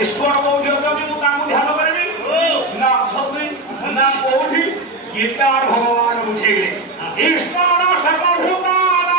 ईश्वर कौटी अछंती मु ताकू ध्यान करबी ना अछंती ना कौटी गीतार भगवान बुझेले ईश्वर सर्वभूतानां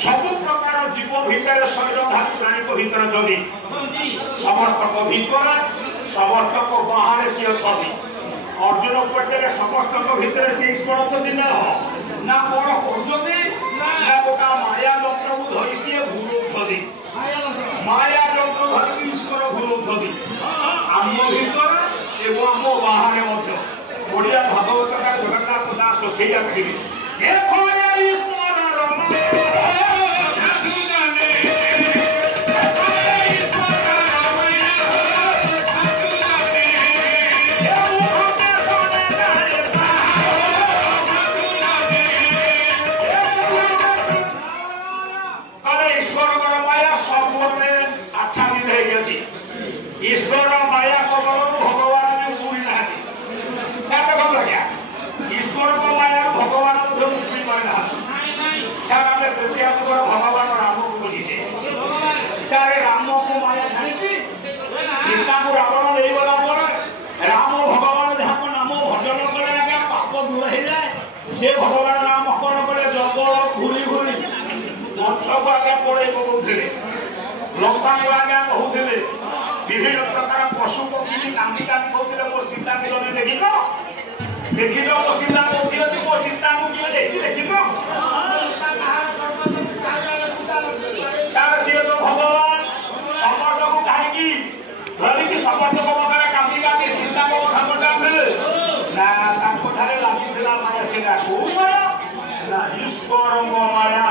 सब प्रकार जीव भितर शरीरधारी प्राणी को भीतर जदि समस्त को भीतर समस्त को बाहर सी अच्छा अर्जुन पटेल समस्त को भीतर से ईश्वर अच्छा ना कौन कर गोटा माया यंत्र को धरी सी घूरौती माया यंत्र धरिक ईश्वर घूरौती आम भीतर एवं आम बाहर ओडिया भागवत का जगन्नाथ दास से ईश्वर माया कबल भगवान मुक्ति ना ईश्वर को माया भगवान मुक्ति ना सारे भगवान राम को बुझीचे सारे राम को माया छाड़ी सीता को रावण नहीं गला राम भगवान जहाँ नाम भजन करे पाप दूर हो जाए से भगवान नाम कौन करे जंगल घूरी घूरी गछ को आगे पड़े पकाउले लंका को आगे कहते विभिन्न प्रकार पशु पक्षी कांदी कांदी कहते मो सीता मिलन देखिछ मो सीता कौटी अच्छी मो सीता को देखिछ सी तो भगवान समर्थ को कहीं धरिकी समर्थ को मत कांदी कांदी सीता को कथा पचारे ना लगी माया से माया ना ईश्वर माया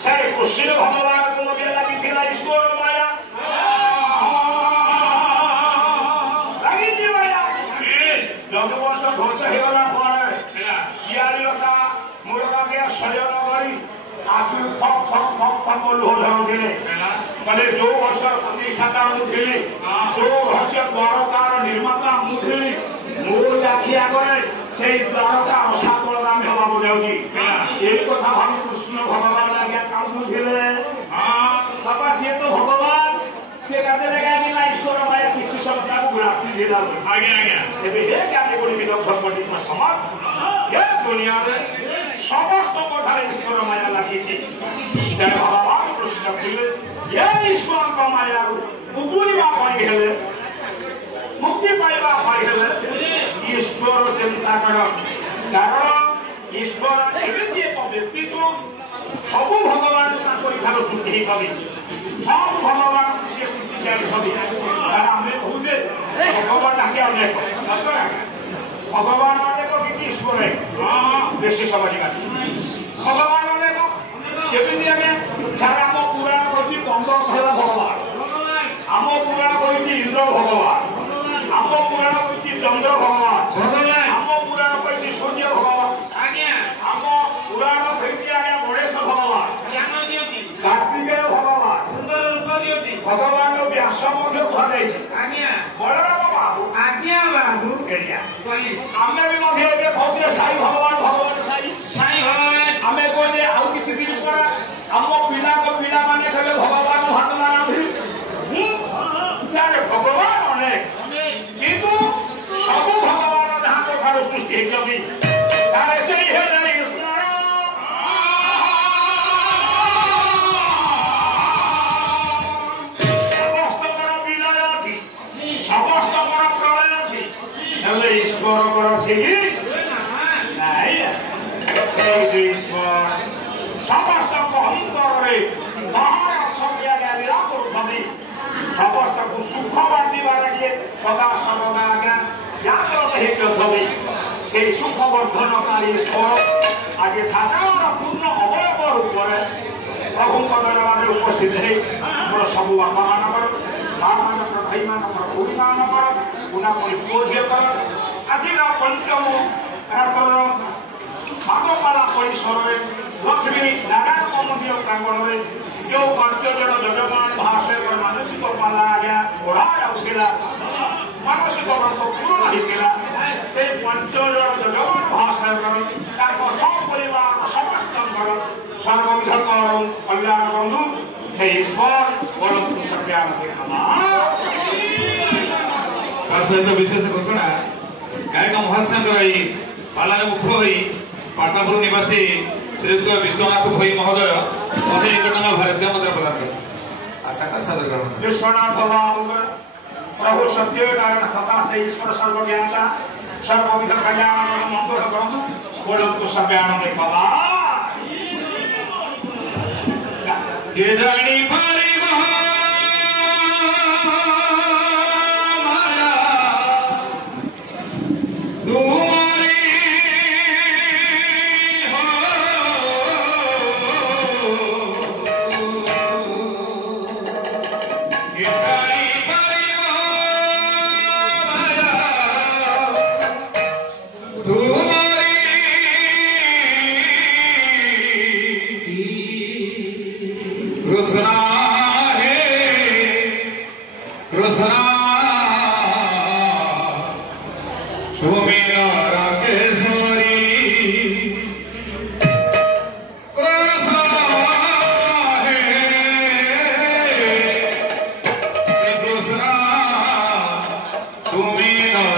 सारे कृष्ण भगवान को लगी ईश्वर माया जब वर्ष ध्वस होगला चियारीता मूलका शयन करी आखि फक फक फक फक लुह धरुले कहले जो वर्ष प्रतिष्ठाता मुझे जो वर्ष द्वारकार निर्माता मुझे मोर आखि आगे से द्वारका रसातल नाम हवा जाऊँगी यही कथा भावी कृष्ण भगवान आज्ञा कांदुले बाबा सी तो भगवान से ईश्वर माया किसी शब्द को रास्ती दे आज्ञा आज्ञा समाज ये दुनिया में समस्त कथा ईश्वर माया लगी भगवान कृष्ण कहले ये ईश्वर को माया मुक्ति पाइबा ईश्वर चिंता कर कारण ईश्वर एमती एक व्यक्तित्व सब भगवान सृष्टि सब भगवान से सृष्टि आम कहे भगवान आगे अनेक भगवान अनेक कि ईश्वर बेसी समझ भगवान अनेक केमी आम पुराण कही 15 भगवान आम पुराण कही इंद्र भगवान आम पुराण कही चंद्र भगवान आम पुराण कही सूर्य भगवान आम पुराण कही आज्ञा गणेश भगवान कार्तिकेय भगवान भगवान व्यास बलराम बाबू आज्ञा बाबू आम भी कहते साई भगवान भगवान साई भगवान आम कहे आउ कि दिन पर आम पिला पिला माने कहे भगवान महात्मा गांधी भगवान अनेक किंतु सब भगवान जहाँ कथार सृष्टि होती सारे से समस्त प्रलय अच्छी ईश्वर ईश्वर समस्त अंतर बाहर अच्छा समस्त को सुख बांटे सदा सर्वदा आज्ञा जागृत होते से सुख वर्धनकारी ईश्वर आज साधारण पूर्ण अवयव रूप प्रभु दरबार उपस्थित है आम सब बापा मान भाई मान बुढ़ी मान पुना पुओ झील पंचम रात्र भागपाला परिसर में लक्ष्मी नारायण मंदिर प्रांगण में जो 5 जन जजमान महाशय मानसिक पाला आज्ञा ओढ़ा जाऊला मानसिक व्रत पूर्ण होता से 5 जन जजमान महाशय सपरिवार समस्त सर्वविध कल्याण बंधु से ईश्वर सहित विशेष घोषणा गायक महाशंकर पालारे मुग्ध हो पाटनापुर निवासी श्रीयुक्त विश्वनाथ भोई महोदय 101 टंका भारतीय मुद्रा प्रदान कर आशा का सादर ग्रहण विश्वनाथ बाबू प्रभु सत्यनारायण कथा से ईश्वर सर्वज्ञाता सर्वविध कल्याण मंगल बंधु बोलतु सभ्यानंद बाबा ये जानी पारी माया तुम्हारी हो ये जानी पारी माया तुम्हारी कृष्णा है कृष्णा तुम्हें राकेश्वरी कृष्णा है कृष्णा तुम्हें